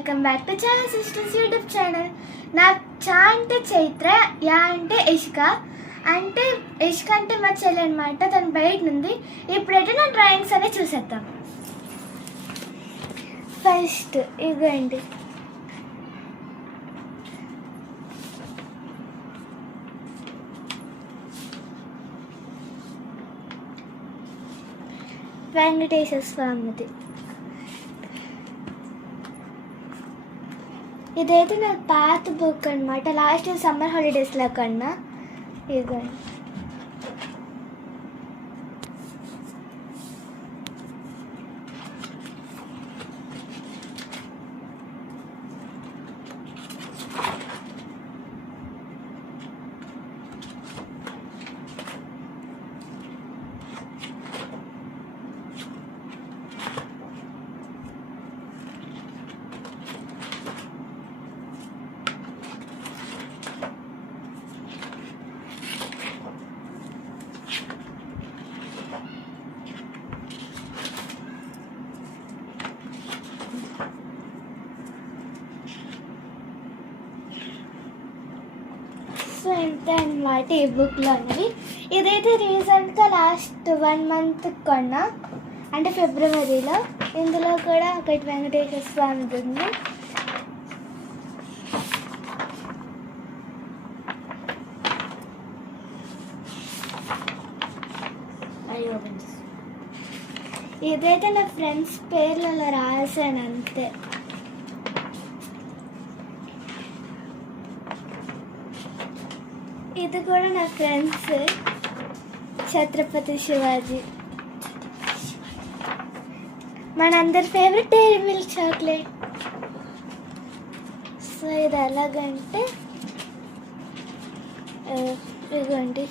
Welcome back to చాలా sisters YouTube channel. నా చా అంటే చైత్ర, యా అంటే ఇష్క. అంటే ఇష్క అంటే మా చెల్లి అనమాట. తను బయట ఉంది. ఇప్పుడైతే నా డ్రాయింగ్స్ అనేవి చూసేద్దాం. ఫస్ట్ ఇవ్వండి. వెంకటేశ్వర స్వామిది. ఇదైతే నాకు పాత బుక్ అనమాట. లాస్ట్ సమ్మర్ హాలిడేస్లో కన్నా. ఇదిగోండి. సో ఇంతే అనమాట ఈ బుక్లో ఉన్నది. ఇదైతే రీసెంట్గా లాస్ట్ 1 month కొన్నా, అంటే ఫిబ్రవరిలో. ఇందులో కూడా ఒకటి వెంకటేశ్వర స్వామి ఉంది. ఇదైతే నా ఫ్రెండ్స్ పేర్లలో రాసాను అంతే. ఇది కూడా నా ఫ్రెండ్స్. ఛత్రపతి శివాజీ, మనందరి favourite Dairy Milk chocolate. So ఇది ఎలాగంటే ఇదిగోండి.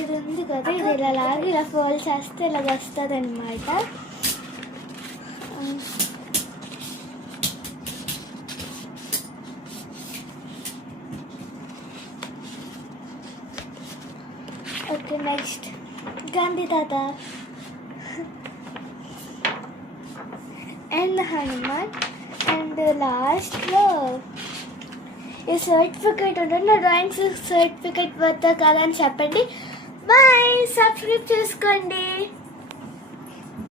ఇది ఉంది కదా, ఇది ఇలా ఫోల్డ్ చేస్తే ఇలాగ వస్తుంది అనమాట. ఓకే, నెక్స్ట్ గాంధీ తాత అండ్ హనుమాన్. అండ్ లాస్ట్లో ఈ సర్టిఫికేట్ ఉంటుంది. నా డ్రాయింగ్స్ సర్టిఫికేట్ వద్దా కదా అని చెప్పండి. బాయ్, సబ్స్క్రైబ్ చేసుకోండి.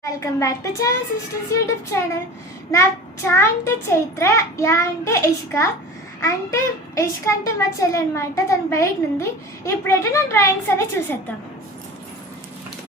వెల్కమ్ బ్యాక్ టు చాలా సిస్టర్స్ యూట్యూబ్ ఛానల్. నా చా అంటే చైత్ర, యా అంటే ఇష్క. అంటే ఇష్క అంటే మా చెల్లి అనమాట. తను బయట ఉంది. ఇప్పుడైతే నా డ్రాయింగ్స్ అనేవి చూసేద్దాం.